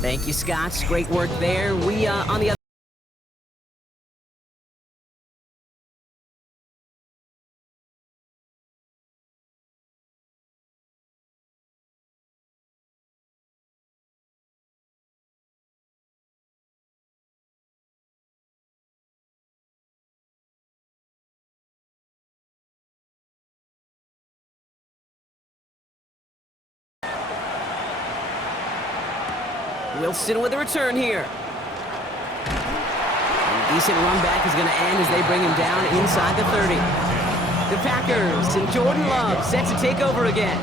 Thank you, Scott. Great work there. We, on the other... Wilson with a return here. And a decent run back is going to end as they bring him down inside the 30. The Packers and Jordan Love set to take over again.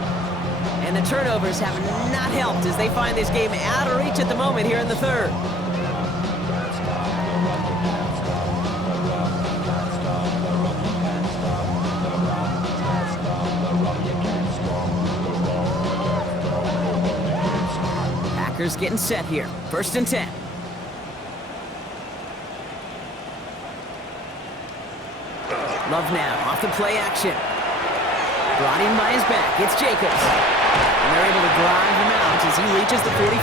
And the turnovers have not helped as they find this game out of reach at the moment here in the third. Packers getting set here. 1st and 10. Love now, off the play action. Brought in by his back, it's Jacobs. And they're able to drive him out as he reaches the 45.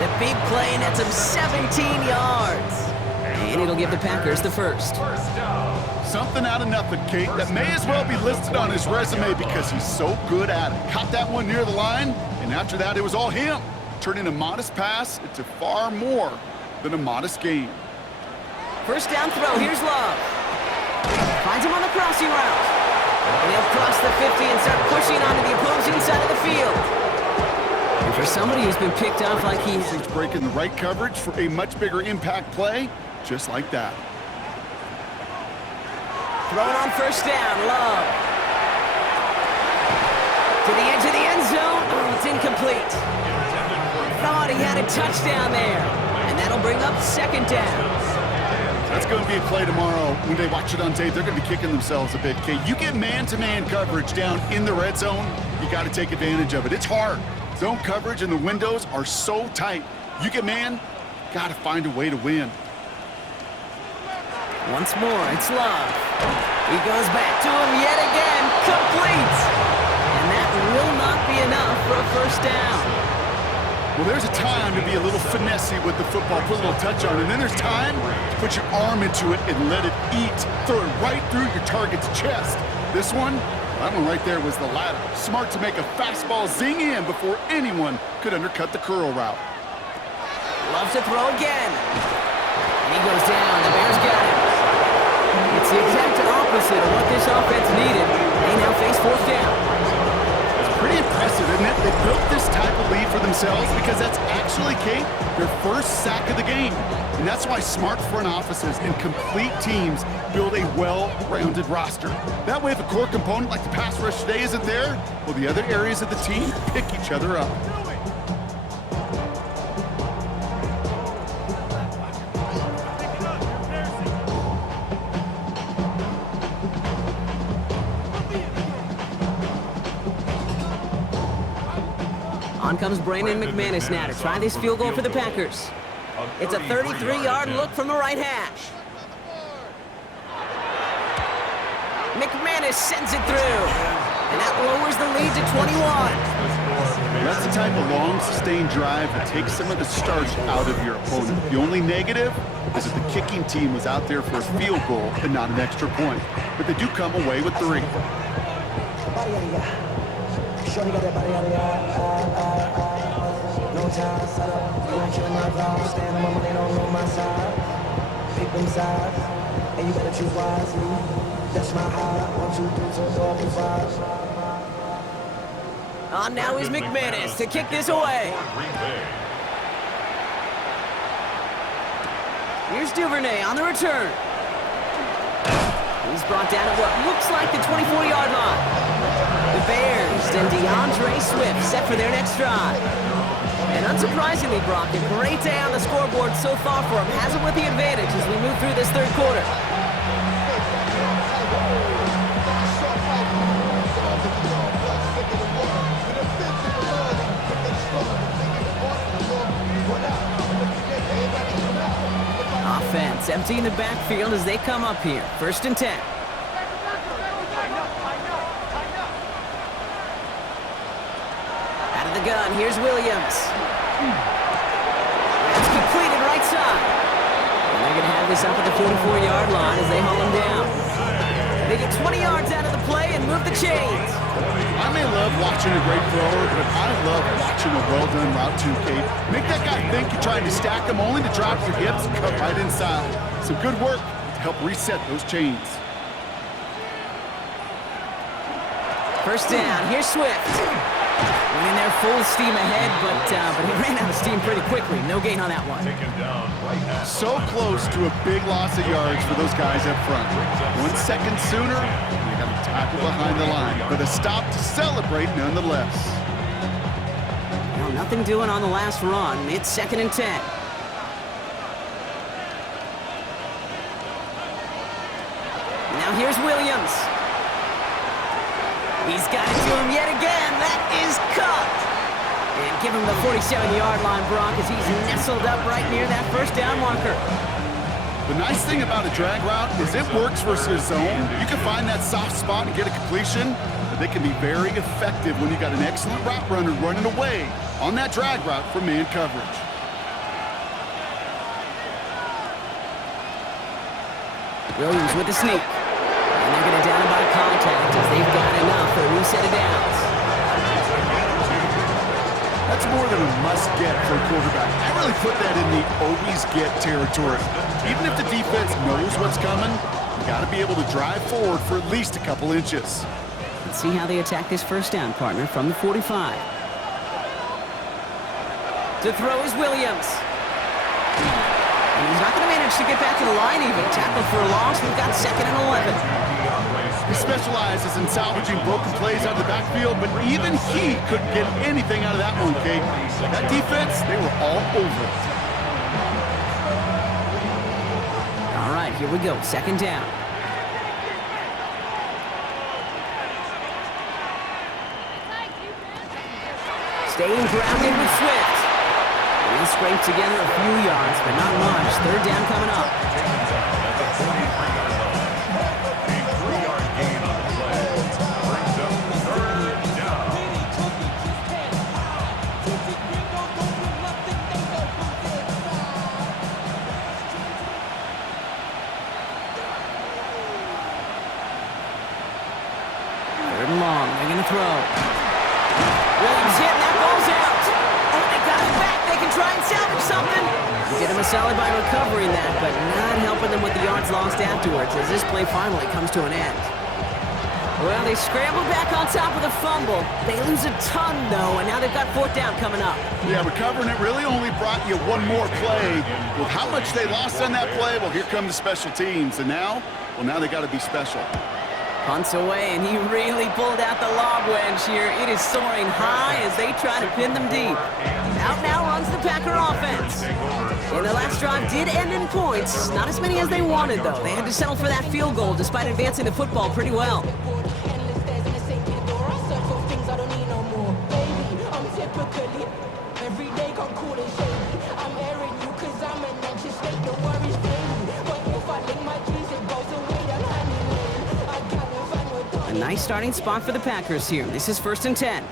The big play nets him 17 yards. And it'll give the Packers the first. Something out of nothing, Kate, that may as well be listed on his resume because he's so good at it. Caught that one near the line, and after that, it was all him. Turning a modest pass into far more than a modest game. 1st down throw, here's Love. Finds him on the crossing route. And he'll cross the 50 and start pushing onto the opposing side of the field. And for somebody who's been picked off like he He's breaking the right coverage for a much bigger impact play, just like that. Throwing on 1st down, Love. To the edge of the end zone. Oh, it's incomplete. Thought he had a touchdown there. And that'll bring up 2nd down. That's going to be a play tomorrow. When they watch it on tape, they're going to be kicking themselves a bit, Kate. You get man-to-man coverage down in the red zone, you got to take advantage of it. It's hard. Zone coverage and the windows are so tight. You get man, got to find a way to win. Once more, it's Love. He goes back to him yet again. Complete! And that will not be enough for a 1st down. Well, there's a time to be a little finessey with the football, put a little touch on it, and then there's time to put your arm into it and let it eat. Throw it right through your target's chest. This one, that one right there was the latter. Smart to make a fastball zing in before anyone could undercut the curl route. Loves to throw again. And he goes down. The Bears got him. It's the exact opposite of what this offense needed. They now face 4th down. Pretty impressive, isn't it? They built this type of lead for themselves because that's actually, Kate, their 1st sack of the game. And that's why smart front offices and complete teams build a well-rounded roster. That way, if a core component like the pass rush today isn't there, well, the other areas of the team pick each other up. On comes Brandon McManus now to try this field goal for the Packers. It's a 33-yard look from the right hash. McManus sends it through. And that lowers the lead to 21. That's the type of long, sustained drive that takes some of the starch out of your opponent. The only negative is that the kicking team was out there for a field goal and not an extra point. But they do come away with 3. Shorty got that body out of no time, set up, you don't kill my vibe, stand on my money, don't know my side, pick them sides, and you better choose wisely, that's my high, 1, 2, 3, 4, 5. On now is McManus to kick this away. Here's Duvernay on the return. He's brought down at what looks like the 24-yard line. The Bears and DeAndre Swift set for their next drive. And unsurprisingly, Brock, a great day on the scoreboard so far for him. Has him with the advantage as we move through this 3rd quarter. It's empty in the backfield as they come up here. 1st and 10. Out of the gun, here's Williams. It's completed right side. And they're going to have this up at the 44-yard line as they haul him down. They get 20 yards out of the play and move the chains. I may love watching a great thrower, but I love watching a well-done route too, Kate. Make that guy think you're trying to stack him only to drop your hips and cut right inside. Some good work to help reset those chains. 1st down, here's Swift. Went in there full steam ahead, but he ran out of steam pretty quickly. No gain on that one. So close to a big loss of yards for those guys up front. 1 second sooner, they got a tackle behind the line, but a stop to celebrate nonetheless. Well, nothing doing on the last run. It's 2nd and 10. Now here's Williams. He's got it to him yet again. That is cut. And give him the 47-yard line, Brock, as he's nestled up right near that 1st down marker. The nice thing about a drag route is it works versus zone. You can find that soft spot and get a completion, but they can be very effective when you got an excellent route runner running away on that drag route for man coverage. Williams with the sneak. And they're going to down him by contact as they've got enough for a new set of downs. That's more than a must-get for a quarterback. I really put that in the always-get territory. Even if the defense knows what's coming, you got to be able to drive forward for at least a couple inches. Let's see how they attack this 1st down, partner, from the 45. To throw is Williams. And he's not going to manage to get back to the line even. Tackle for a loss. We've got 2nd and 11. He specializes in salvaging broken plays out of the backfield, but even he couldn't get anything out of that one, Kate. That defense, they were all over it. All right, here we go. 2nd down. Staying grounded with Swift. And he scraped together a few yards, but not much. 3rd down coming up. Long, they're going to throw. Williams hit, and that ball's out. Oh, they got it back. They can try and salvage something. Get him a solid by recovering that, but not helping them with the yards lost afterwards as this play finally comes to an end. Well, they scrambled back on top of the fumble. They lose a ton, though, and now they've got 4th down coming up. Yeah, recovering it really only brought you one more play. With how much they lost on that play, well, here come the special teams. And now, well, now they got to be special. Punts away, and he really pulled out the lob wedge here. It is soaring high as they try to pin them deep. Out now runs the Packer offense. And the last drive did end in points. Not as many as they wanted, though. They had to settle for that field goal despite advancing the football pretty well. A nice starting spot for the Packers here. This is 1st and 10.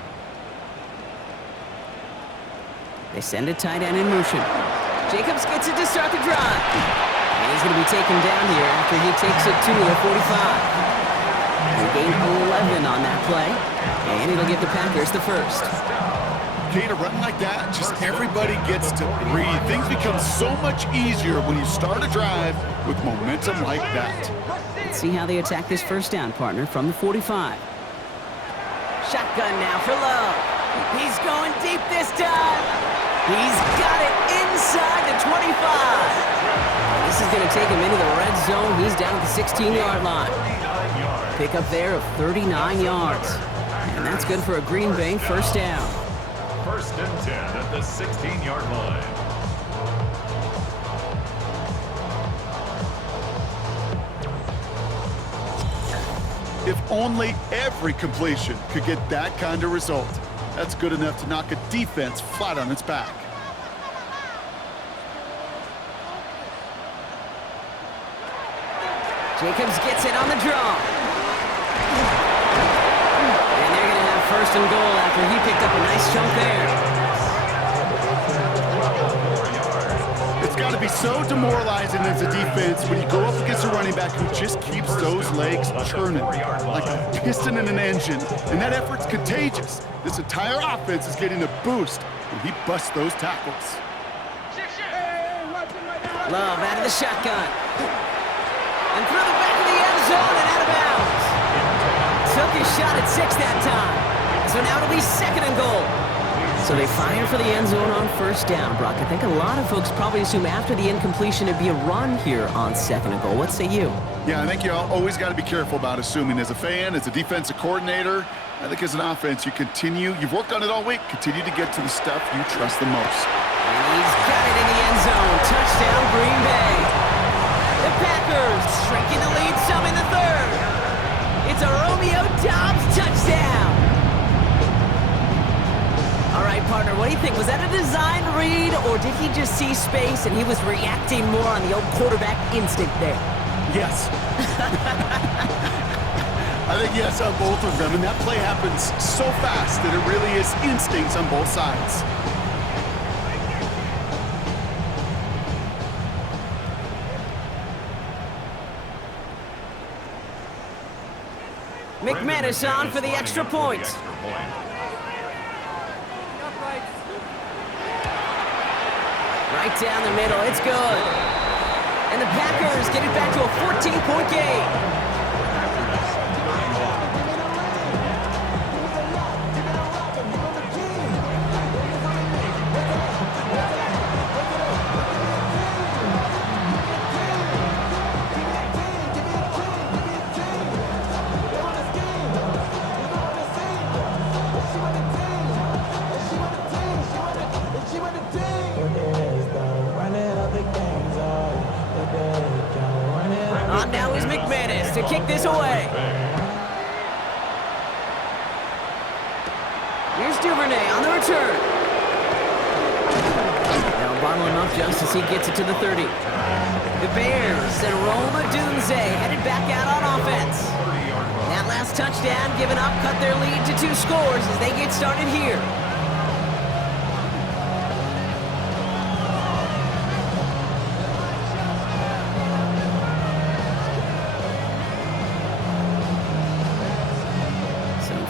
They send a tight end in motion. Jacobs gets it to start the drive. And he's going to be taken down here after he takes it to the 45. He gained 11 on that play, and it'll give the Packers the 1st. Kate, a run like that, just everybody gets to breathe. Things become so much easier when you start a drive with momentum like that. Let's see how they attack this 1st down, partner, from the 45. Shotgun now for Love. He's going deep this time. He's got it inside the 25. This is going to take him into the red zone. He's down at the 16-yard line. Pickup there of 39 yards. And that's good for a Green Bay 1st down. 1st and 10 at the 16-yard line. If only every completion could get that kind of result. That's good enough to knock a defense flat on its back. Jacobs gets it on the draw. And they're going to have first and goal after he picked up a nice chunk there. It's got to be so demoralizing as a defense when you go up against a running back who just keeps those legs churning like a piston in an engine. And that effort's contagious. This entire offense is getting a boost when he busts those tackles. Love out of the shotgun. And through the back of the end zone and out of bounds. Took his shot at 6 that time. So now it'll be second and goal. So they fire for the end zone on first down, Brock. I think a lot of folks probably assume after the incompletion it'd be a run here on second and goal. What say you? Yeah, I think you always got to be careful about assuming. As a fan, as a defensive coordinator, I think as an offense, you've worked on it all week, continue to get to the stuff you trust the most. And he's got it in the end zone. Touchdown, Green Bay. The Packers shrinking the lead some in the third. It's a Romeo Doubs touchdown. All right, partner, what do you think? Was that a design read, or did he just see space and he was reacting more on the old quarterback instinct there? Yes. I think yes on both of them, and that play happens so fast that it really is instincts on both sides. McManus on for the extra point. Right down the middle, it's good. And the Packers get it back to a 14-point game. Now is McManus to kick this away. Here's Duvernay on the return. Now bottle him up just as he gets it to the 30. The Bears and Roma Dunze headed back out on offense. That last touchdown given up cut their lead to 2 scores as they get started here.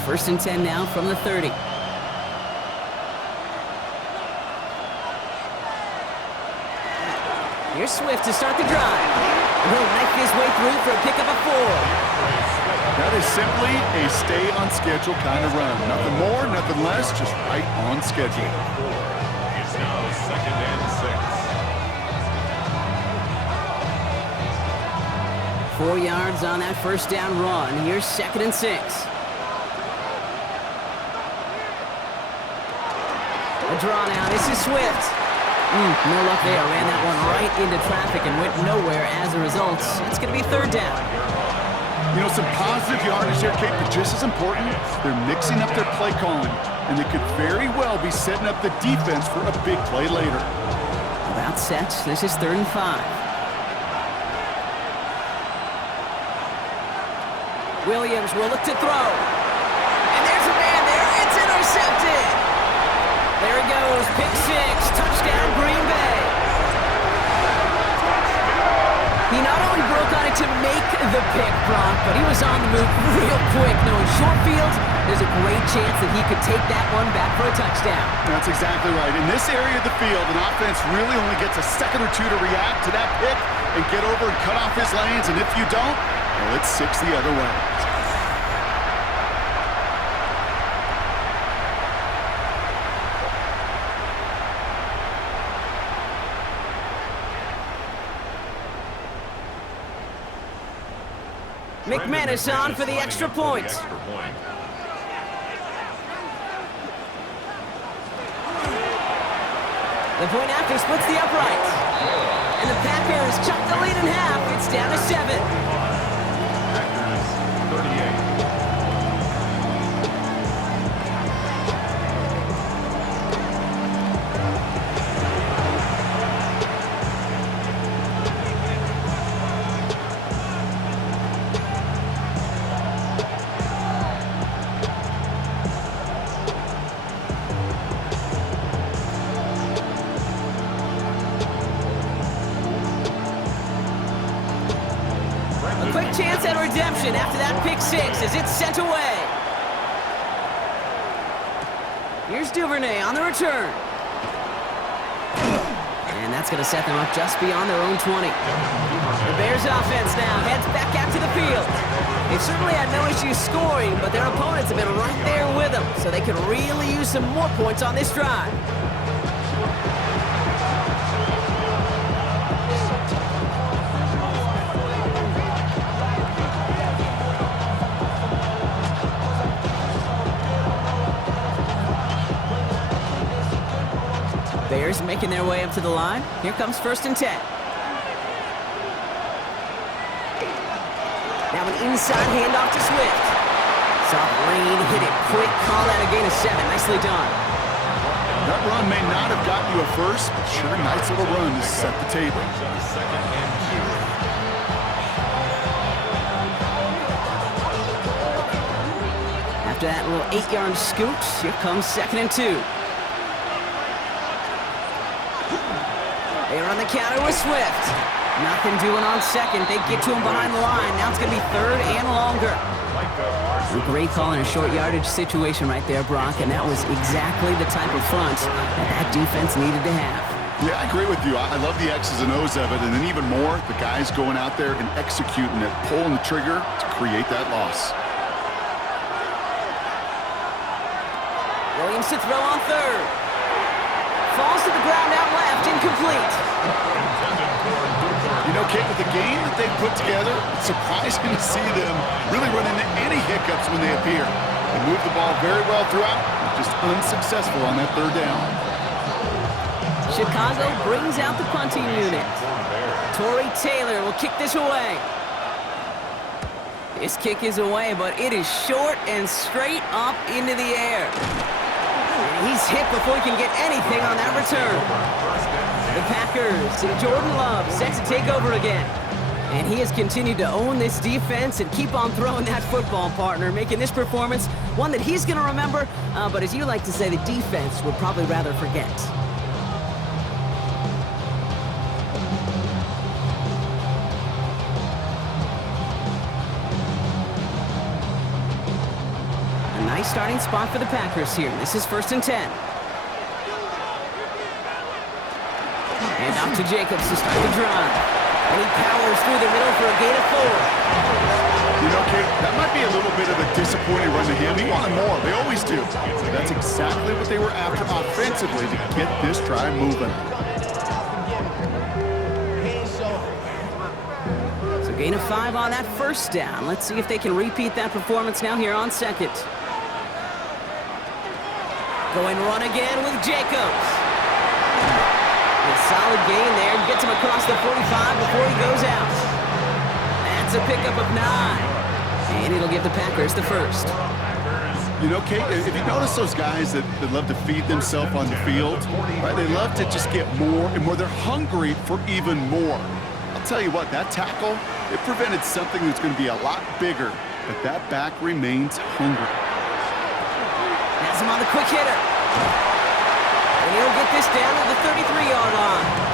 First and 10 now from the 30. Here's Swift to start the drive. And he'll knife his way through for a pickup of 4. That is simply a stay on schedule kind of run. Nothing more, nothing less, just right on schedule. It's now second and 6. 4 yards on that first down run. Here's second and 6. A draw now. This is Swift. No luck there. Ran that one right into traffic and went nowhere as a result. It's going to be third down. You know, some positive yardage there, Kate, but just as important, they're mixing up their play calling, and they could very well be setting up the defense for a big play later. About set. This is 3rd and 5. Williams will look to throw. And there's a man there. It's intercepted. There he goes, pick 6, touchdown Green Bay. He not only broke on it to make the pick, Brock, but he was on the move real quick. Knowing short fields, there's a great chance that he could take that one back for a touchdown. That's exactly right. In this area of the field, an offense really only gets a second or two to react to that pick and get over and cut off his lanes, and if you don't, well, it's 6 the other way. McManus on for the extra point. The point after splits the uprights. And the Packers chuck the lead in half. It's down to 7. Packers 38. redemption after that pick six as it's sent away. Here's Duvernay on the return. And that's going to set them up just beyond their own 20. The Bears offense now heads back out to the field. They've certainly had no issues scoring, but their opponents have been right there with them, so they could really use some more points on this drive. Bears making their way up to the line. Here comes 1st and 10. Now an inside handoff to Swift. Saw the lane, hit it quick, call that a gain of 7. Nicely done. That run may not have got you a first, but sure, nice little run to set the table. After that little 8-yard scoot, here comes 2nd and 2. They're on the counter with Swift. Nothing doing on 2nd. They get to him behind the line. Now it's going to be 3rd and longer. A great call in a short yardage situation right there, Brock, and that was exactly the type of front that defense needed to have. Yeah, I agree with you. I love the X's and O's of it, and then even more, the guys going out there and executing it, pulling the trigger to create that loss. Williams to throw on 3rd. Falls to the ground out left, incomplete. You know, Kate, with the game that they've put together, it's surprising to see them really run into any hiccups when they appear. They move the ball very well throughout, just unsuccessful on that 3rd down. Chicago brings out the punting unit. Torrey Taylor will kick this away. This kick is away, but it is short and straight up into the air. And he's hit before he can get anything on that return. The Packers and Jordan Love set to take over again. And he has continued to own this defense and keep on throwing that football, partner, making this performance one that he's going to remember, but as you like to say, the defense would probably rather forget. A nice starting spot for the Packers here. This is 1st and 10. And off to Jacobs to start the drive. And he powers through the middle for a gain of 4. You know, Kate, that might be a little bit of a disappointing run to him. He wanted more. They always do. That's exactly what they were after offensively to get this drive moving. So gain of 5 on that 1st down. Let's see if they can repeat that performance now here on 2nd. Going run again with Jacobs. A solid gain there. Gets him across the 45 before he goes out. That's a pickup of 9. And it'll give the Packers the 1st. You know, Kate, if you notice those guys that love to feed themselves on the field, right? They love to just get more and more. They're hungry for even more. I'll tell you what, that tackle, it prevented something that's going to be a lot bigger, but that back remains hungry. Has him on the quick hitter. And he'll get this down to the 33-yard line.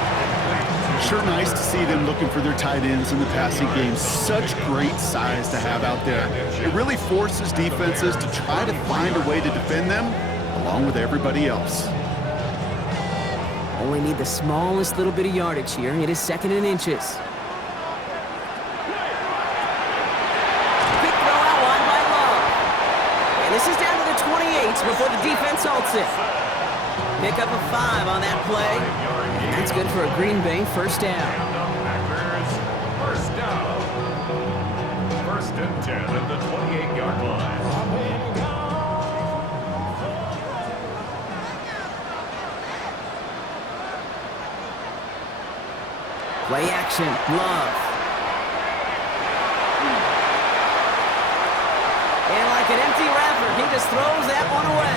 Sure nice to see them looking for their tight ends in the passing game. Such great size to have out there. It really forces defenses to try to find a way to defend them along with everybody else. Only need the smallest little bit of yardage here. It is 2nd and inches. Quick throw out wide by Love. And this is down to the 28 before the defense halts it. Pick up a 5 on that play. And that's good for a Green Bay 1st down. First down. 1st and 10 at the 28-yard line. Play action, Love. And like an empty wrapper, he just throws that one away.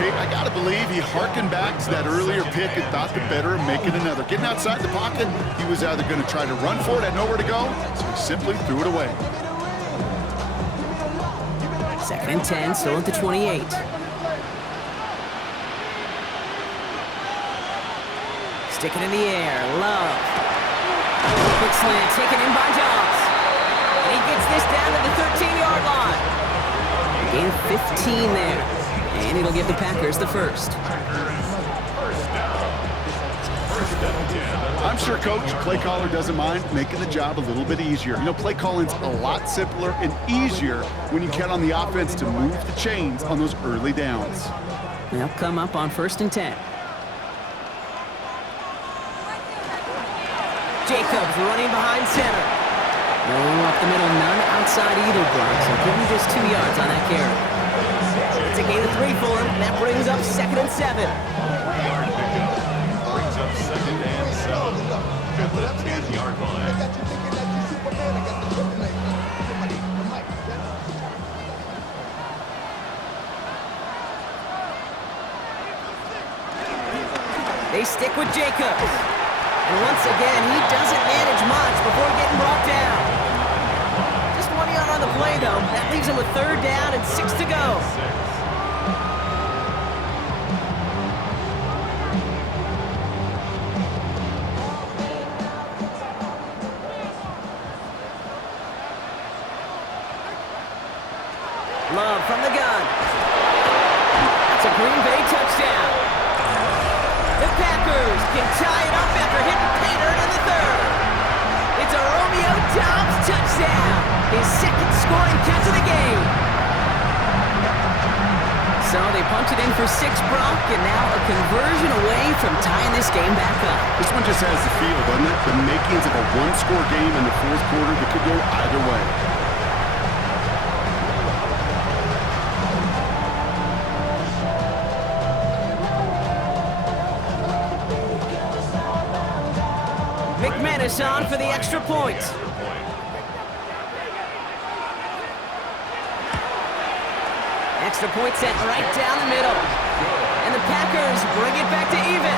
Okay, I got to believe he harkened back to that earlier pick and thought the better of making another. Getting outside the pocket, he was either going to try to run for it, had nowhere to go, so he simply threw it away. 2nd and 10, still at the 28. Stick it in the air, Love. Quick slant, taken in by Dobbs. gets this down to the 13-yard line. Gain of 15 there. And it'll give the Packers the first. I'm sure Coach, play caller doesn't mind making the job a little bit easier. You know, play calling's a lot simpler and easier when you count on the offense to move the chains on those early downs. They'll come up on 1st and 10. Jacobs running behind center. No up the middle, none outside either block, so give him just 2 yards on that carry. It's a gain of 3 for him. That brings up 2nd and 7. Brings up 2nd and 7 to the 10-yard line. They stick with Jacobs. And once again, he doesn't manage much before getting brought down. Just 1 yard on the play, though. That leaves him with 3rd down and 6 to go. Love from the gun. That's a Green Bay touchdown. The Packers can tie it up after hitting Pater in the 3rd. It's a Romeo Doubs touchdown. His 2nd scoring catch of the game. So they punched it in for 6, Brock, and now a conversion away from tying this game back up. This one just has the feel, doesn't it? The makings of a one-score game in the 4th quarter that could go either way. McManus on for the extra point. Extra point set right down the middle. And the Packers bring it back to even.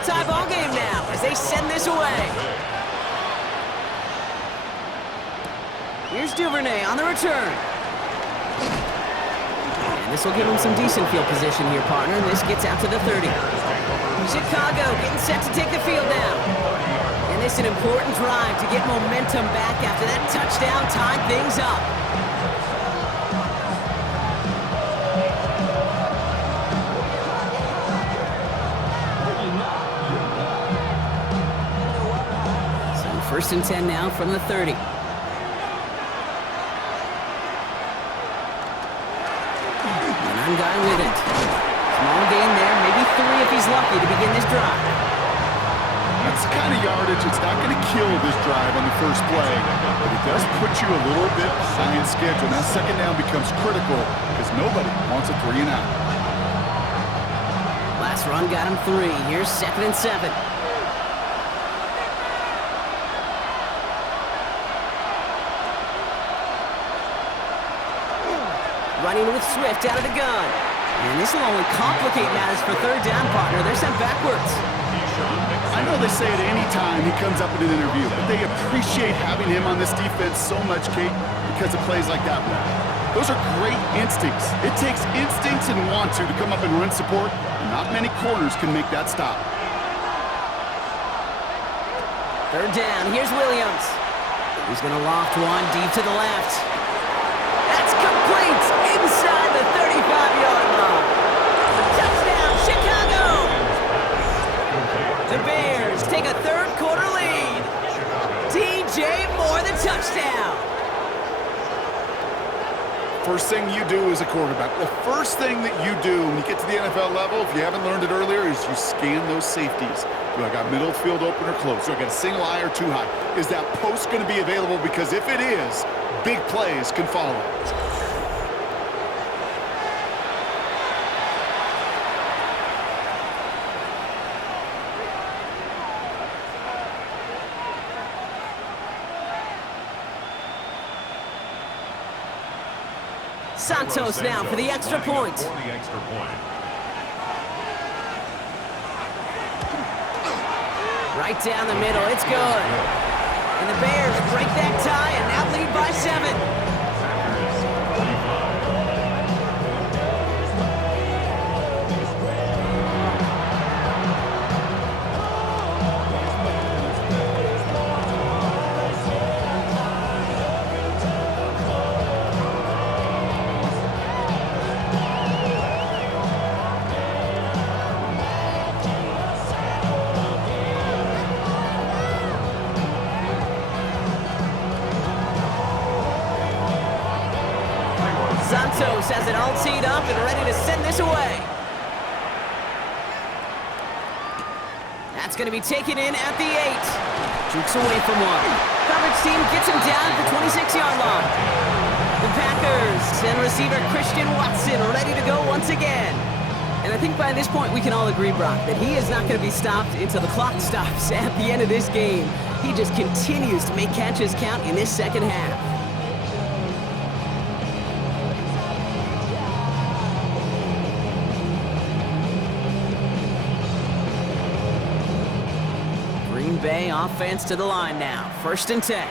Tie ball game now as they send this away. Here's Duvernay on the return. And this will give him some decent field position here, partner. This gets out to the 30. Chicago getting set to take the field down. And this is an important drive to get momentum back after that touchdown tied things up. First and 10 now from the 30. One guy with it. Small gain there, maybe 3 if he's lucky to begin this drive. That's the kind of yardage. It's not going to kill this drive on the first play, but it does put you a little bit behind schedule. Now 2nd down becomes critical because nobody wants a 3 and out. Last run got him 3. Here's 2nd and 7. Running with Swift out of the gun. And this will only complicate matters for 3rd down, partner. They're sent backwards. I know they say it any time he comes up in an interview, but they appreciate having him on this defense so much, Kate, because of plays like that one. Those are great instincts. It takes instincts and want to come up and run support, and not many corners can make that stop. 3rd down. Here's Williams. He's going to loft one deep to the left. That's complete inside the 35-yard line. Touchdown, Chicago! The Bears take a 3rd quarter lead. DJ Moore, the touchdown. First thing you do as a quarterback, the first thing that you do when you get to the NFL level, if you haven't learned it earlier, is you scan those safeties. Do I got middle field open or close? Do I got a single eye or 2 high? Is that post going to be available? Because if it is, big plays can follow. Santos now for the extra point. Right down the middle, it's good. And the Bears break that tie and now lead by 7. Santos has it all teed up and ready to send this away. That's going to be taken in at the 8. Jukes away from one. Coverage team gets him down at the 26-yard line. The Packers and receiver Christian Watson ready to go once again. And I think by this point we can all agree, Brock, that he is not going to be stopped until the clock stops at the end of this game. He just continues to make catches count in this second half. Green Bay offense to the line now. 1st and 10.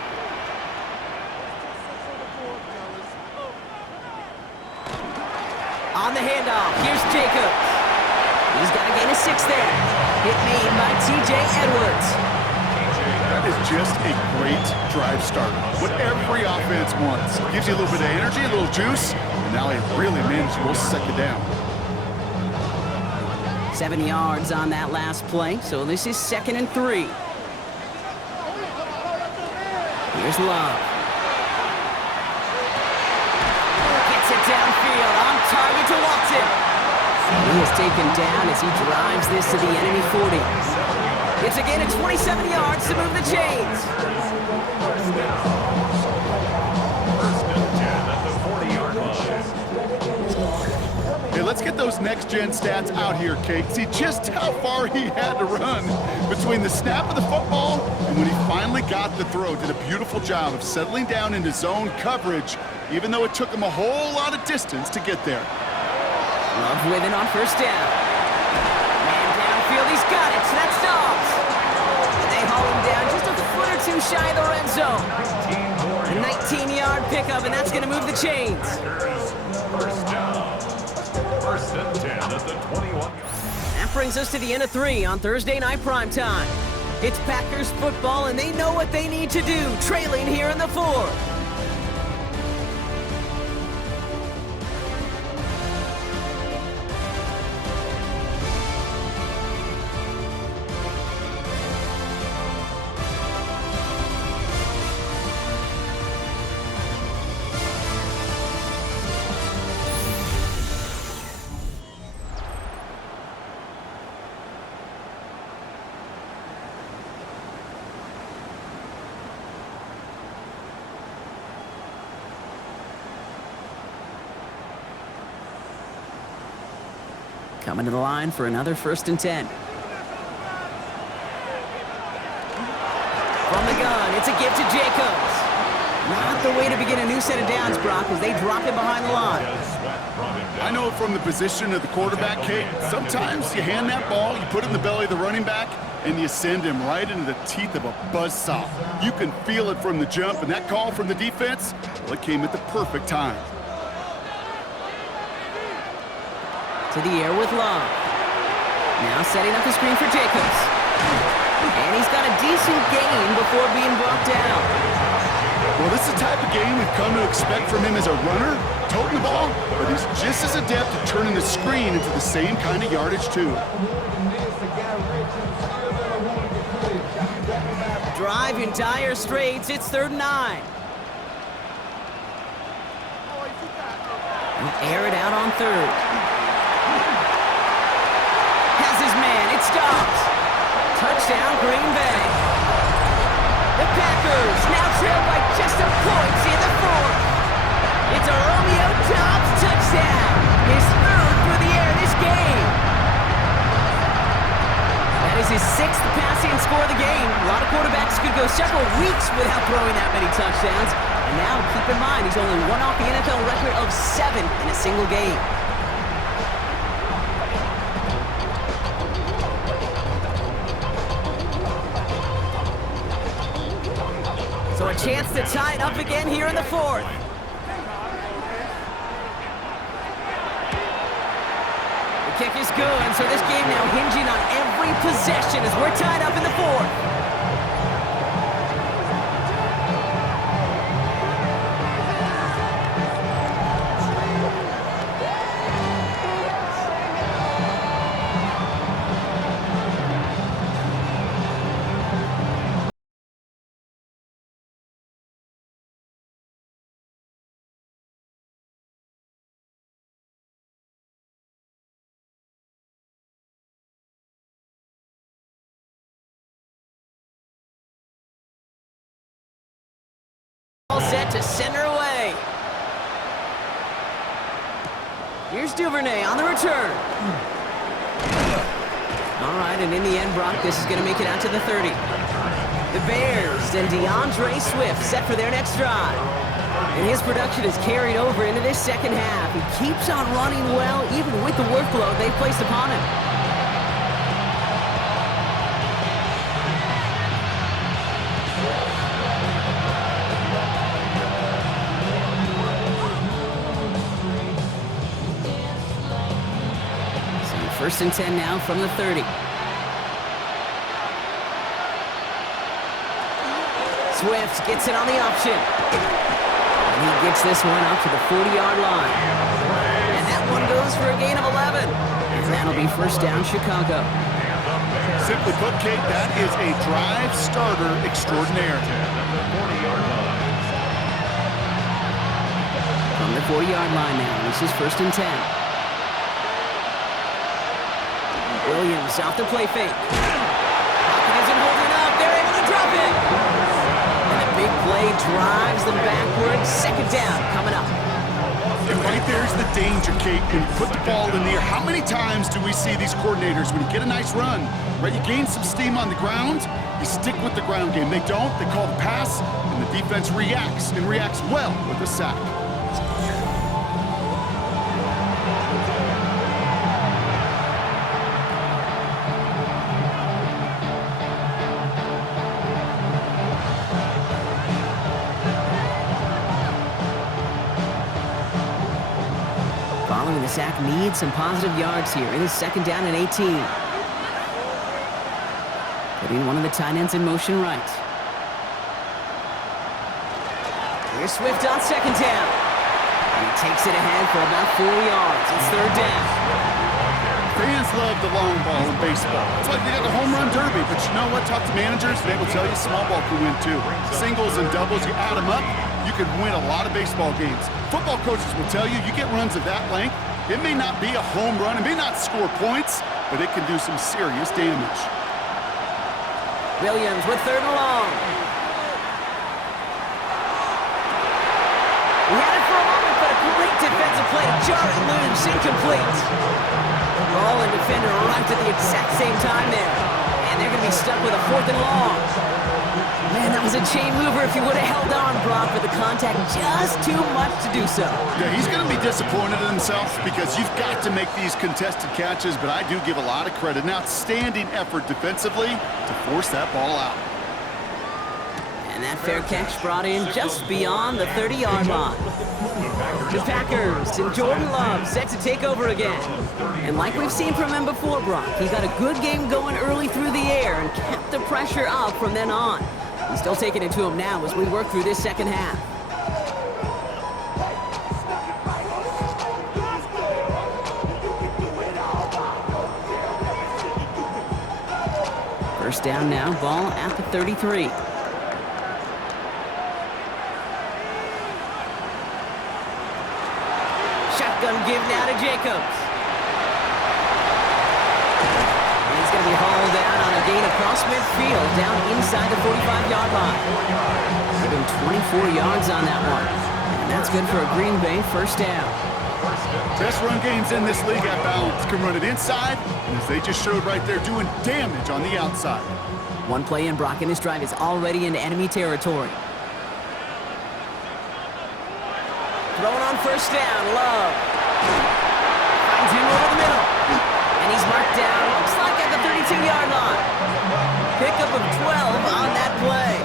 On the handoff, here's Jacobs. He's got to gain a 6 there. Hit made by T.J. Edwards. That is just a great drive starter. What every offense wants. Gives you a little bit of energy, a little juice, and now a really manageable 2nd down. 7 yards on that last play, so this is 2nd and 3. Here's Love. Gets it downfield, on target to Watson. He is taken down as he drives this to the enemy 40. It's a gain of 27 yards to move the chains. First and 10 at the 40-yard line. Hey, let's get those next-gen stats out here, Kate. See just how far he had to run between the snap of the football and when he finally got the throw. Did a beautiful job of settling down into zone coverage, even though it took him a whole lot of distance to get there. Love with it on 1st down. Man downfield, he's got it. So that's Dobbs. They haul him down just a foot or 2 shy of the red zone. A 19-yard pickup, and that's going to move the chains. First down. 1st and 10 at the 21. That brings us to the end of 3 on Thursday night primetime. It's Packers football, and they know what they need to do, trailing here in the 4th. Coming to the line for another 1st and 10. From the gun, it's a give to Jacobs. Not the way to begin a new set of downs, Brock, as they drop it behind the line. I know from the position of the quarterback, Kate, sometimes you hand that ball, you put it in the belly of the running back, and you send him right into the teeth of a buzzsaw. You can feel it from the jump, and that call from the defense, well, it came at the perfect time. To the air with Love. Now setting up the screen for Jacobs. And he's got a decent gain before being brought down. Well, this is the type of game we've come to expect from him as a runner, toting the ball, but he's just as adept at turning the screen into the same kind of yardage, too. Drive in dire straits. It's 3rd and 9. We'll air it out on 3rd. His man, it's Dobbs. Touchdown, Green Bay. The Packers now trail by just a point in the 4th. It's a Romeo Dobbs touchdown. His 3rd through the air this game. That is his 6th passing score of the game. A lot of quarterbacks could go several weeks without throwing that many touchdowns. And now, keep in mind, he's only one off the NFL record of 7 in a single game. So a chance to tie it up again here in the fourth. The kick is good, so this game now hinging on every possession as we're tied up in the fourth. All set to center away. Here's Duvernay on the return. All right, and in the end, Brock, this is going to make it out to the 30. The Bears and DeAndre Swift set for their next drive. And his production is carried over into this second half. He keeps on running well, even with the workload they've placed upon him. First and 10 now from the 30. Swift gets it on the option. And he gets this one up to the 40-yard line. And that one goes for a gain of 11. And that'll be first down, Chicago. Simply put, Kate, that is a drive starter extraordinaire. From the 40-yard line now, this is first and 10. Williams off the play fake. Pocket isn't holding up. They're able to drop it. And the big play drives them backwards. Second down coming up. And right there's the danger, Kate, when you put the ball in the air. How many times do we see these coordinators, when you get a nice run, right, you gain some steam on the ground, you stick with the ground game. They don't. They call the pass, and the defense reacts, and reacts well with a sack. Following the sack needs some positive yards here. It is second down and 18. Putting one of the tight ends in motion right. Here's Swift on second down. And he takes it ahead for about 4 yards. It's third down. Fans love the long ball in baseball. It's like they got the home run derby, but you know what? Talk to managers, they will tell you small ball can win too. Singles and doubles, you add them up, you can win a lot of baseball games. Football coaches will tell you, you get runs of that length, it may not be a home run, it may not score points, but it can do some serious damage. Williams with third and long. He had it for a moment, but a great defensive play to jar it loose, incomplete. Ball and defender arrived at the exact same time there. And they're going to be stuck with a fourth and long. Man, that was a chain mover if he would have held on, Brock, but the contact just too much to do so. Yeah, he's going to be disappointed in himself because you've got to make these contested catches, but I do give a lot of credit. An outstanding effort defensively to force that ball out. And that fair catch brought in just beyond the 30-yard line. The Packers and Jordan Love set to take over again. And like we've seen from him before, Brock, he got a good game going early through the air and kept the pressure up from then on. He's still taking it to him now as we work through this second half. First down now, ball at the 33. Shotgun give now to Jacobs. And he's going to be hauled down on a gain across midfield, down inside the 45-yard line. Give him 24 yards on that one. And that's good for a Green Bay first down. Best run games in this league at balance. Can run it inside, and as they just showed right there, doing damage on the outside. One play in, Brock, and this drive is already into enemy territory. Throwing on first down, Love. Finds him over the middle. And he's marked down, looks like at the 32-yard line. Pickup of 12 on that play.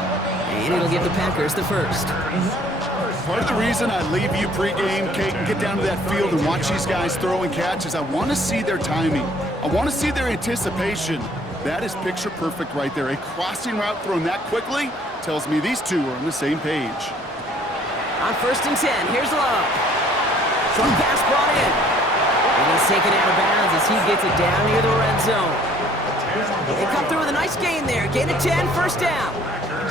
And it'll give the Packers the first. Part of the reason I leave you pregame, Kate, and get down to that field and watch these guys throw and catch is I want to see their timing. I want to see their anticipation. That is picture perfect right there. A crossing route thrown that quickly tells me these two are on the same page. On first and 10, here's Love. Short pass brought in. And he's taken out of bounds as he gets it down near the red zone. They come through with a nice gain there. Gain of 10, first down.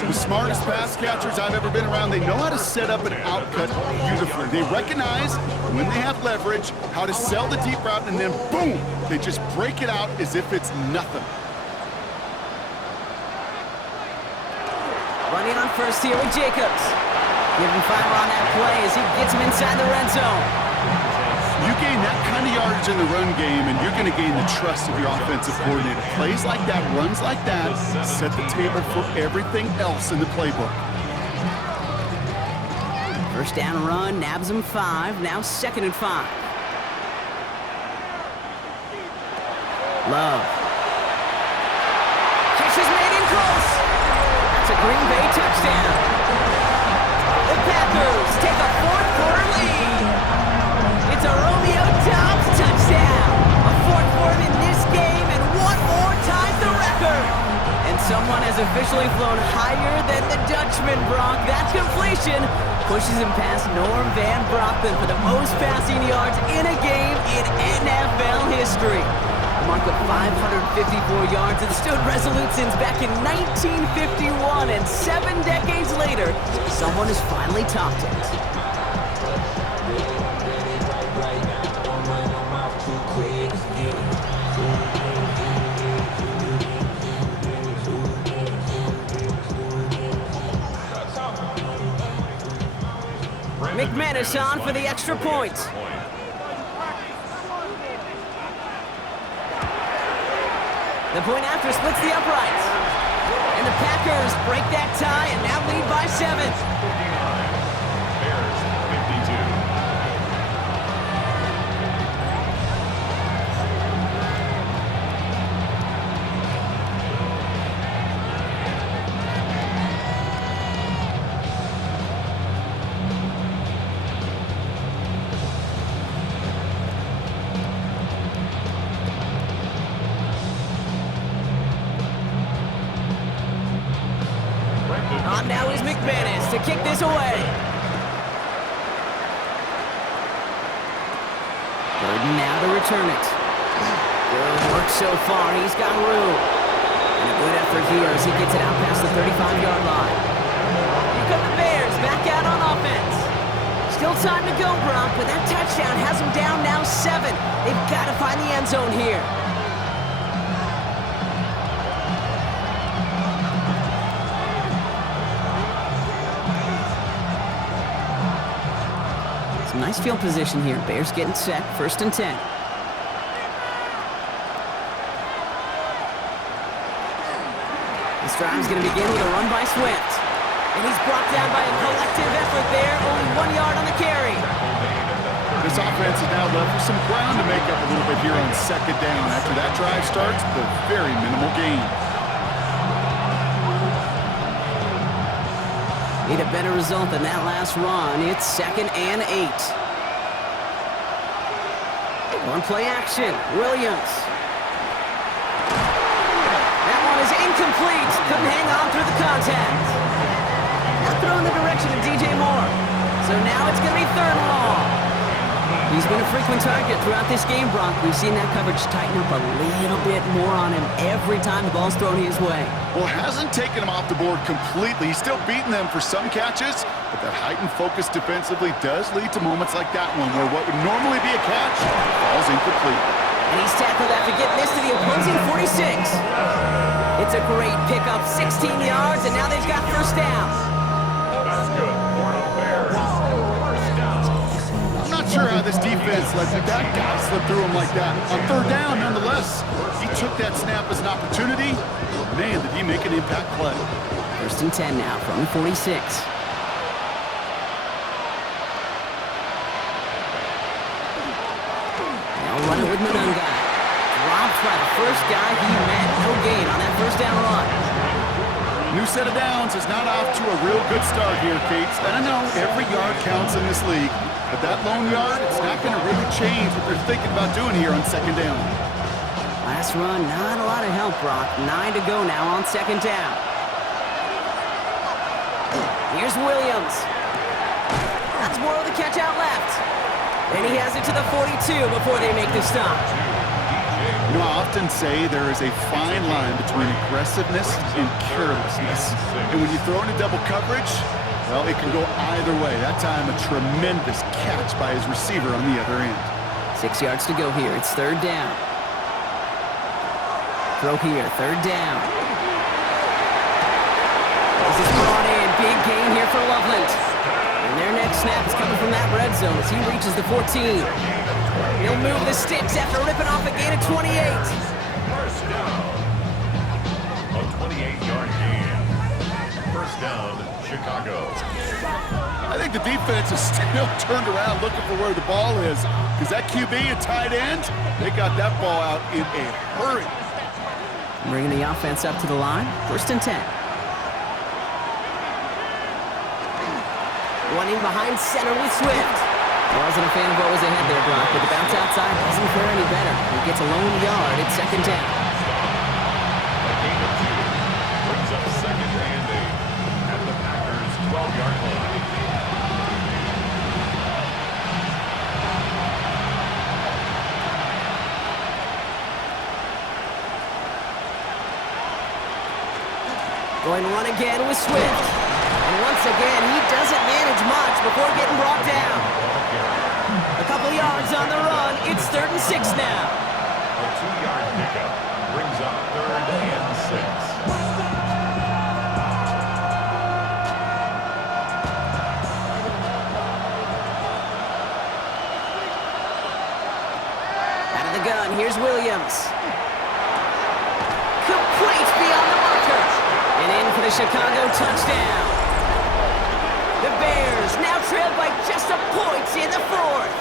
The smartest pass catchers I've ever been around. They know how to set up an outcut beautifully. They recognize when they have leverage, how to sell the deep route, and then boom, they just break it out as if it's nothing. Running on first here with Jacobs. Give him 5 on that play as he gets him inside the red zone. You gain that kind of yardage in the run game, and you're going to gain the trust of your offensive coordinator. Plays like that, runs like that, set the table for everything else in the playbook. First down run, nabs him 5, now 2nd and 5. Love. Catch is made in close. That's a Green Bay touchdown. The Packers take a 4th quarter lead. It's a Romeo Doubs touchdown. A 4th for him in this game, and one more ties the record. And someone has officially flown higher than the Dutchman, Brock. That completion pushes him past Norm Van Brocklin for the most passing yards in a game in NFL history. A mark of 554 yards and stood resolute since back in 1951, and 7 decades later, someone has finally topped it. McManus on for the extra point. The point after splits the uprights. And the Packers break that tie and now lead by 7. Bears 52. On now is McManus to kick this away. Burden now to return it. Good work so far. He's got room. And a good effort here as he gets it out past the 35-yard line. Here come the Bears back out on offense. Still time to go, Brock, but that touchdown has them down now 7. They've got to find the end zone here. Nice field position here. Bears getting set. 1st and 10. This drive is going to begin with a run by Swift. And he's brought down by a collective effort there. Only 1 yard on the carry. This offense is now left with some ground to make up a little bit here on 2nd down. After that drive starts, the very minimal gain. Need a better result than that last run. It's 2nd and 8. On play action, Williams. That one is incomplete. Couldn't hang on through the contact. Now throw in the direction of DJ Moore. So now it's going to be 3rd and long. He's been a frequent target throughout this game, Brock. We've seen that coverage tighten up a little bit more on him every time the ball's thrown his way. Well, hasn't taken him off the board completely. He's still beating them for some catches, but that heightened focus defensively does lead to moments like that one where what would normally be a catch falls incomplete. And he's tackled after getting this to the opposing 46. It's a great pickup, 16 yards, and now they've got 1st down. That's good for the Bears. 1st down. I'm not sure how this defense let that guy slip through him like that. On 3rd down, nonetheless, he took that snap as an opportunity. Man, did he make an impact play. 1st and 10 now from the 46. Run it with Manunga. Dropped by the first guy he met. No gain on that first down run. New set of downs is not off to a real good start here, Kate. And I know every yard counts in this league, but that lone yard, it's not going to really change what they're thinking about doing here on second down. Last run, not a lot of help, Brock. 9 to go now on second down. Here's Williams. That's more of the catch out left. And he has it to the 42 before they make the stop. You know, I often say there is a fine line between aggressiveness and carelessness. And when you throw into double coverage, well, it can go either way. That time, a tremendous catch by his receiver on the other end. 6 yards to go here. It's third down. Throw here, third down. This is brought in. Big gain here for Loveland. And their next snap is coming from that red zone as he reaches the 14. He'll move the sticks after ripping off a gain of 28. First down. A 28-yard gain. First down, Chicago. I think the defense is still turned around looking for where the ball is, because that QB and tight end, they got that ball out in a hurry. Bringing the offense up to the line. First and 10. Running behind center with Swift. Wasn't a fan of what was ahead there, Brock, but the bounce outside doesn't fare any better. He gets a lone yard at second down. A gain of 2 brings up second and 8 at the Packers' 12-yard line. Going to run again with Swift. And once again, he doesn't manage much before getting brought down. A couple yards on the run. It's third and 6 now. A 2-yard pickup brings up third and 6. Out of the gun, here's Williams. Complete beyond the marker. And in for the Chicago touchdown. The Bears now trailed by just a point in the fourth.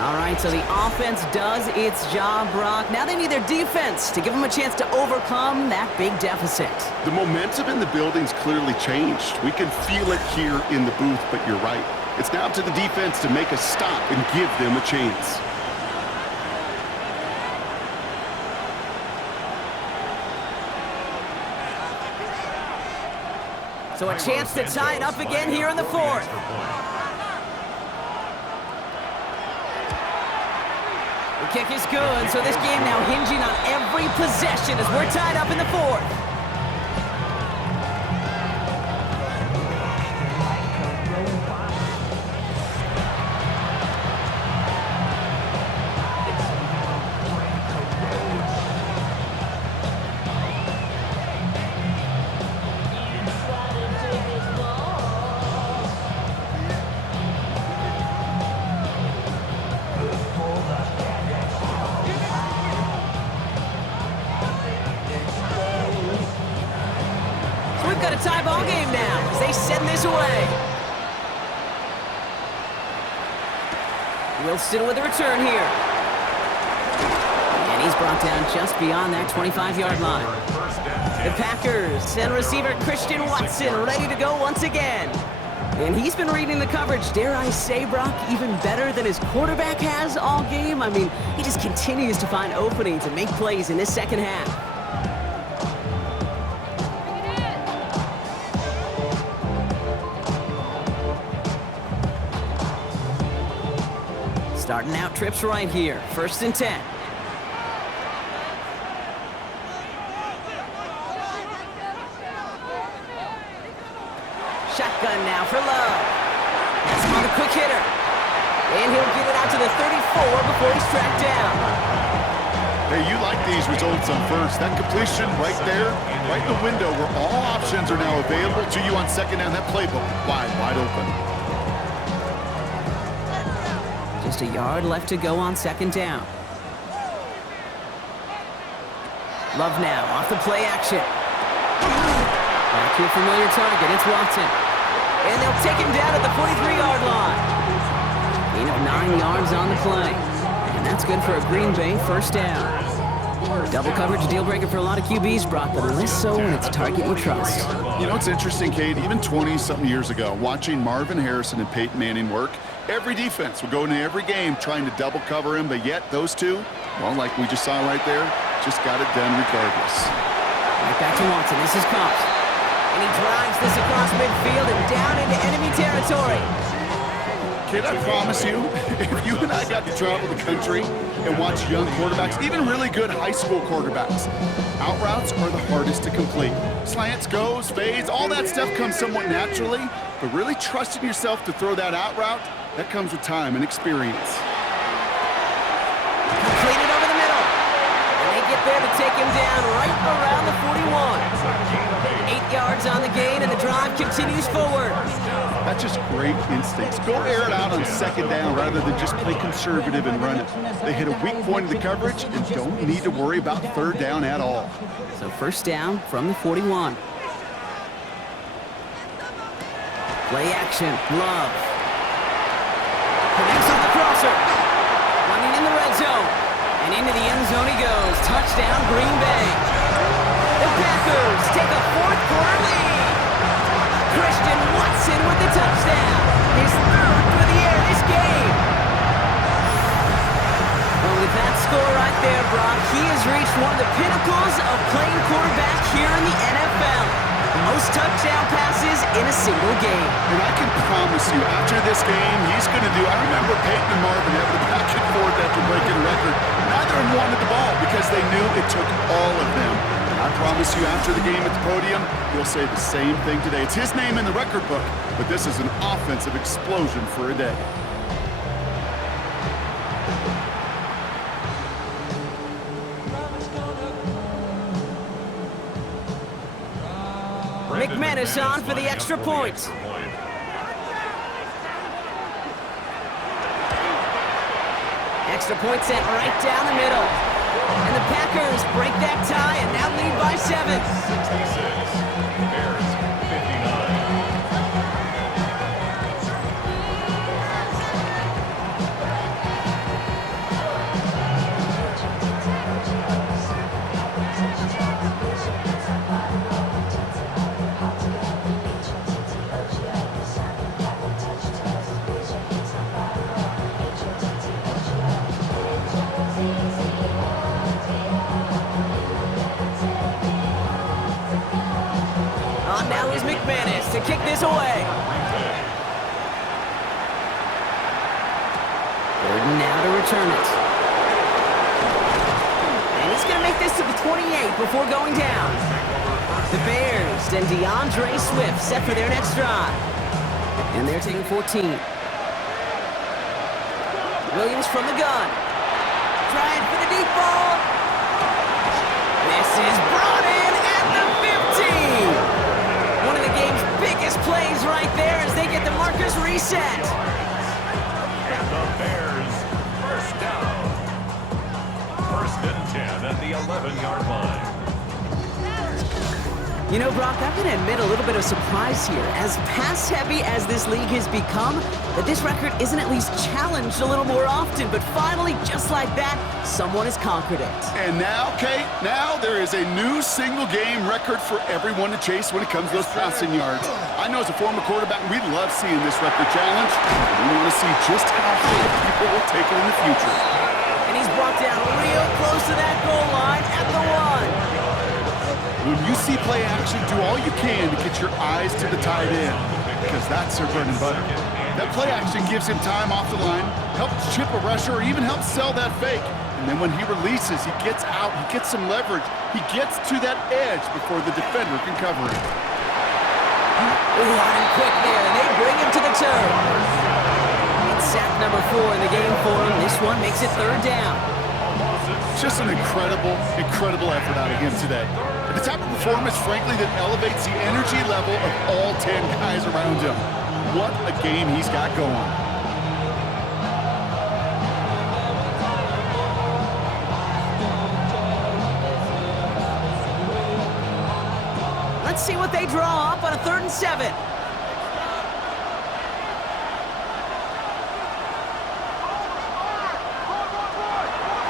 All right, so the offense does its job, Brock. Now they need their defense to give them a chance to overcome that big deficit. The momentum in the building's clearly changed. We can feel it here in the booth, but you're right. It's now up to the defense to make a stop and give them a chance. So a chance to tie it up again here in the fourth. The kick is good, so this game now hinging on every possession as we're tied up in the fourth. Got a tie ball game now as they send this away. Wilson with a return here. And he's brought down just beyond that 25-yard line. The Packers send receiver Christian Watson ready to go once again. And he's been reading the coverage, dare I say, Brock, even better than his quarterback has all game. I mean, he just continues to find openings and make plays in this second half. Starting out trips right here. First and 10. Shotgun now for Love. That's him on the quick hitter. And he'll get it out to the 34 before he's tracked down. Hey, you like these results on first. That completion right there, right in the window where all options are now available to you on second down. That playbook wide open. Just a yard left to go on second down. Love now off the play action. Back to a familiar target. It's Watson. And they'll take him down at the 43-yard line. Gain of 9 yards on the play. And that's good for a Green Bay first down. Double coverage deal breaker for a lot of QBs, Brock, but less so when it's a target you trust. You know, it's interesting, Kate, even 20-something years ago, watching Marvin Harrison and Peyton Manning work, every defense would go into every game trying to double cover him, but yet those two, well, like we just saw right there, just got it done regardless. Right back to Watson. This is caught. And he drives this across midfield and down into enemy territory. Kid, I promise you, if you and I got to travel the country and watch young quarterbacks, even really good high school quarterbacks, out routes are the hardest to complete. Slants, goes, fades, all that stuff comes somewhat naturally, but really trusting yourself to throw that out route, that comes with time and experience. Completed over the middle. And they get there to take him down right around the 41. 8 yards on the gain, and the drive continues forward. That's just great instincts. Go air it out on second down rather than just play conservative and run it. They hit a weak point of the coverage and don't need to worry about third down at all. So first down from the 41. Play action, Love. Connects on the crosser. Running in the red zone. And into the end zone he goes. Touchdown, Green Bay. The Packers take a fourth quarter lead. Christian Watson with the touchdown. His third for the air this game. Well, with that score right there, Brock, he has reached one of the pinnacles of playing quarterback here in the NFL. Most touchdown passes in a single game. And I can promise you, after this game, he's going to do, I remember Peyton and Marvin having a back and forth after breaking a record. Neither of them wanted the ball because they knew it took all of them. I promise you, after the game at the podium, he'll say the same thing today. It's his name in the record book, but this is an offensive explosion for a day. McManus on for the extra point. Extra point sent right down the middle. And the Packers break that tie and now lead by 7. 66. Bears 59. Now is McManus to kick this away. Gordon now to return it. And he's going to make this to the 28 before going down. The Bears and DeAndre Swift set for their next drive. And they're taking 14. Williams from the gun. Trying for the deep ball. This is brought in at the 15. One of the game's biggest plays right there as they get the markers reset. And the Bears first down. First and 10 at the 11-yard line. You know, Brock, I'm going to admit a little bit of surprise here. As pass-heavy as this league has become, that this record isn't at least challenged a little more often. But finally, just like that, someone has conquered it. And now, Kate, now there is a new single-game record for everyone to chase when it comes to those passing yards. I know as a former quarterback, we love seeing this record challenge. We want to see just how far people will take it in the future. And he's brought down real close to that goal line at the 1. When you see play action, do all you can to get your eyes to the tight end, because that's their bread and butter. That play action gives him time off the line, helps chip a rusher, or even helps sell that fake. And then when he releases, he gets out, he gets some leverage. He gets to that edge before the defender can cover him. Ooh, on him quick there, and they bring him to the turf. It's sack number 4 in the game for him. This one makes it third down. Just an incredible, incredible effort out of him today. And the type of performance, frankly, that elevates the energy level of all 10 guys around him. What a game he's got going. Let's see what they draw up on a 3rd and 7.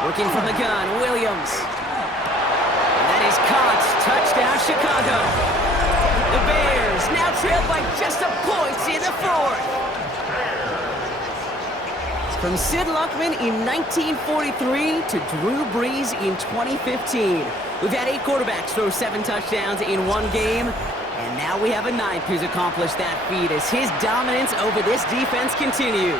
Working from the gun, Williams. And that is caught. Touchdown, Chicago. The Bears now trail by just a point in the fourth. From Sid Luckman in 1943 to Drew Brees in 2015. We've had 8 quarterbacks throw 7 touchdowns in one game, and now we have a 9th who's accomplished that feat as his dominance over this defense continues.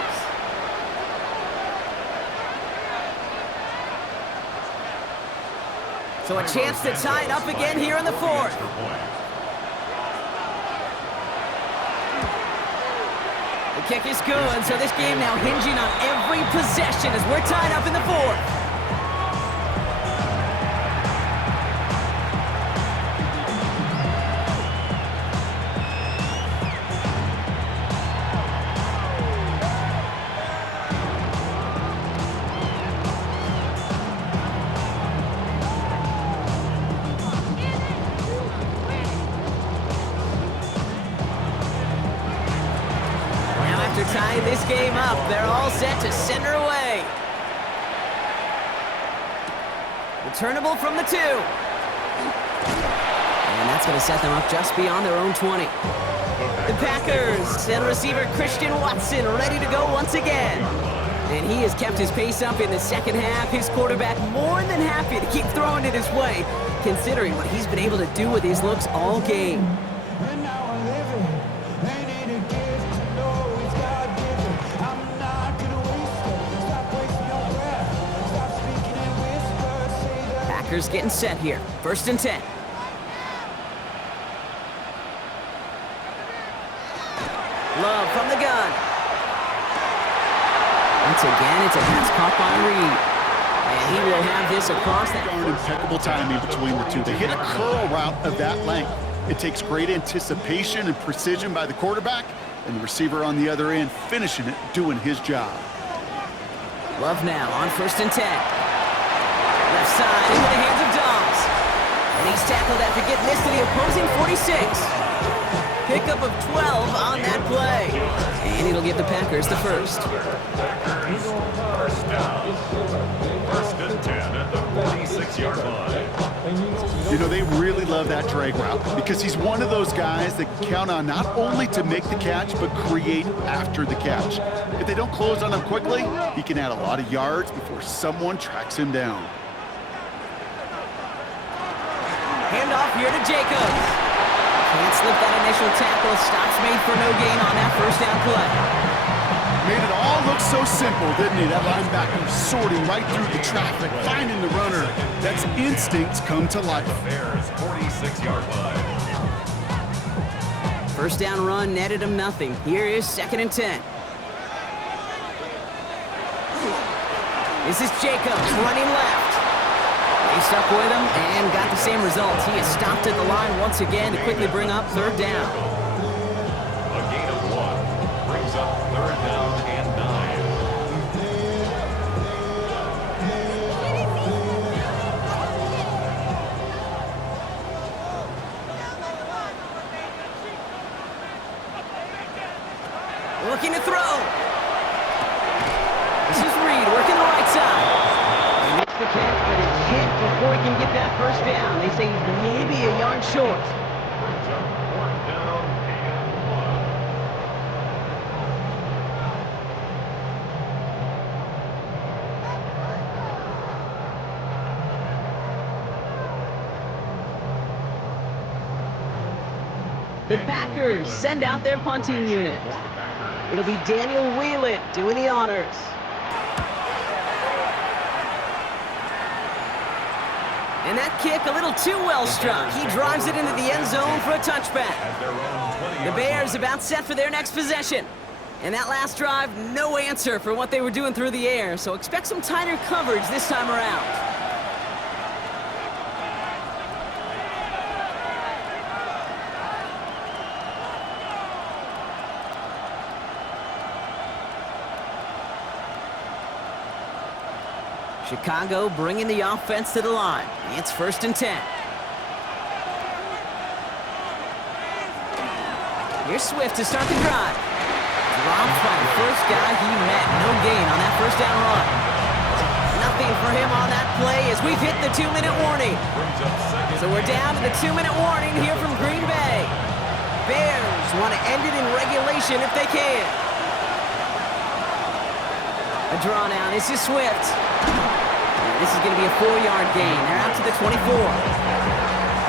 So a chance to tie it up again here in the fourth. The kick is good, so this game now hinging on every possession as we're tied up in the fourth. Tying this game up, they're all set to send her away. Returnable from the 2. And that's going to set them up just beyond their own 20. The Packers and receiver Christian Watson ready to go once again. And he has kept his pace up in the second half. His quarterback more than happy to keep throwing it his way, considering what he's been able to do with his looks all game. Packers getting set here. 1st and 10. Love from the gun. Once again, it's a pass caught by Reed. And he will have this across that. Impeccable timing between the two. They hit a curl route of that length. It takes great anticipation and precision by the quarterback, and the receiver on the other end finishing it, doing his job. Love now on 1st and 10. Left side into the hands of Dobbs. And he's tackled after getting this to the opposing 46. Pickup of 12 on that play. And it'll give the Packers the first. Packers, first down. 1st and 10 at the 46-yard line. You know, they really love that drag route because he's one of those guys that count on not only to make the catch, but create after the catch. If they don't close on him quickly, he can add a lot of yards before someone tracks him down. Handoff here to Jacobs. Can't slip that initial tackle. Stops made for no gain on that 1st down play. Made it all look so simple, didn't he? That linebacker sorting right through the traffic, finding the runner. That's instincts come to life. Bears, 46-yard line. 1st down run netted him nothing. Here is 2nd and 10. This is Jacobs running left. He stuck with him and got the same results. He is stopped at the line once again to quickly bring up 3rd down. A gain of 1 brings up 3rd down and 9. Looking to throw. This is Reed working the right side. He makes the catch, but it's hit before he can get that 1st down. They say he's maybe a yard short. brings up 4th down and 1. The Packers send out their punting unit. It'll be Daniel Whelan doing the honors. And that kick a little too well struck. He drives it into the end zone for a touchback. The Bears about set for their next possession. And that last drive, no answer for what they were doing through the air. So expect some tighter coverage this time around. Chicago bringing the offense to the line. It's 1st and 10. Here's Swift to start the drive. Dropped by the first guy he met. No gain on that 1st down run. Nothing for him as we've hit the 2-minute warning. Brings up second. So we're down to the 2-minute warning here from Green Bay. Bears want to end it in regulation if they can. A draw now. This is Swift. This is going to be a 4-yard gain. They're out to the 24.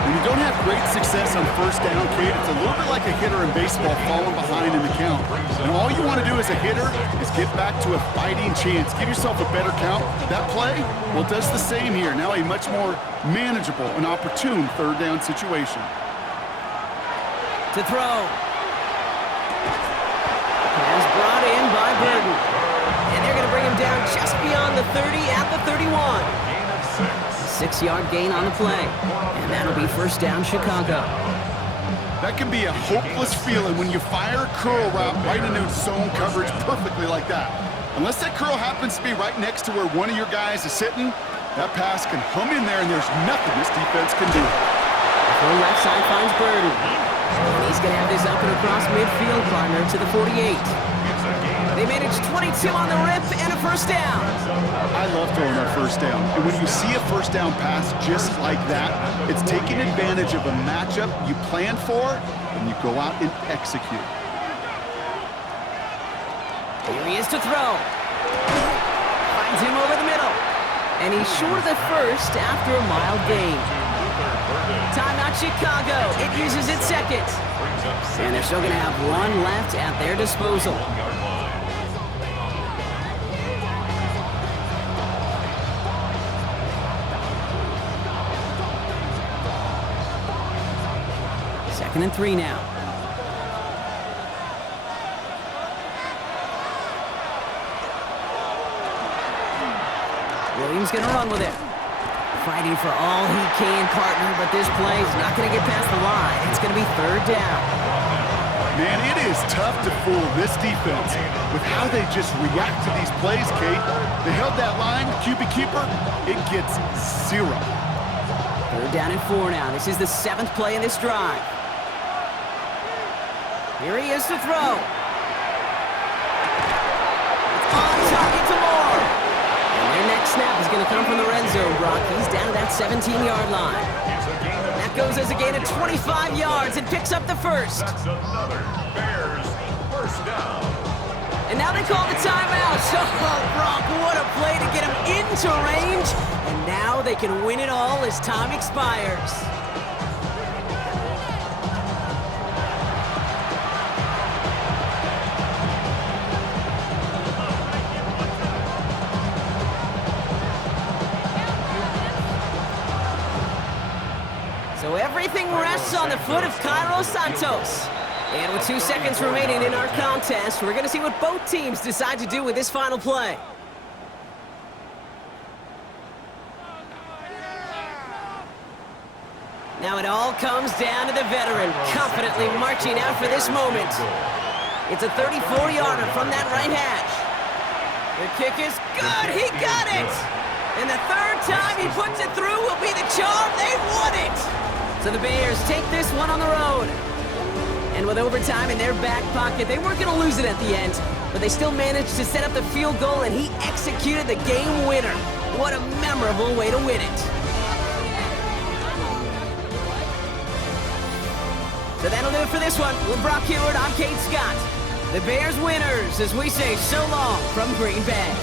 When you don't have great success on first down, Kate, it's a little bit like a hitter in baseball falling behind in the count. And all you want to do as a hitter is get back to a fighting chance. Give yourself a better count. That play, well, does the same here. Now a much more manageable and opportune third down situation. To throw. Pass brought in by Burton. And they're going to bring him down just beyond the 30 at the 31. Gain of 6. 6-yard gain on the play. And that'll be first down Chicago. That can be a hopeless feeling when you fire a curl route right into zone coverage perfectly like that. Unless that curl happens to be right next to where one of your guys is sitting, that pass can hum in there and there's nothing this defense can do. From left side finds Burton. And he's going to have this up and across midfield corner to the 48. They managed 22 on the rip and a first down. I love throwing our first down. And when you see a first down pass just like that, it's taking advantage of a matchup you planned for, and you go out and execute. Here he is to throw. Finds him over the middle. And he's short of the first after a mild gain. Timeout Chicago. It uses its second. And they're still going to have one left at their disposal. Second and 3 now. Williams going to run with it. Fighting for all he can, partner, but this play is not going to get past the line. It's going to be third down. Man, it is tough to fool this defense with how they just react to these plays, Kate. They held that line, QB keeper, it gets 0. Third down and 4 now. This is the 7th play in this drive. Here he is to throw. It's on target to Moore. And their next snap is going to come from the red zone, Brock. He's down to that 17-yard line. That goes as a gain of 25 yards and picks up the first. That's another Bears first down. And now they call the timeout. Oh, Brock, what a play to get him into range. And now they can win it all as time expires. So everything rests on the foot of Cairo Santos. And with 2 seconds remaining in our contest, we're going to see what both teams decide to do with this final play. Now it all comes down to the veteran, confidently marching out for this moment. It's a 34-yarder from that right hash. The kick is good. He got it. And the third time he puts it through will be the charm. They won it. So the Bears take this one on the road. And with overtime in their back pocket, they weren't going to lose it at the end, but they still managed to set up the field goal, and he executed the game winner. What a memorable way to win it. So that'll do it for this one. With Brock Heward, I'm Kate Scott. The Bears winners as we say so long from Green Bay.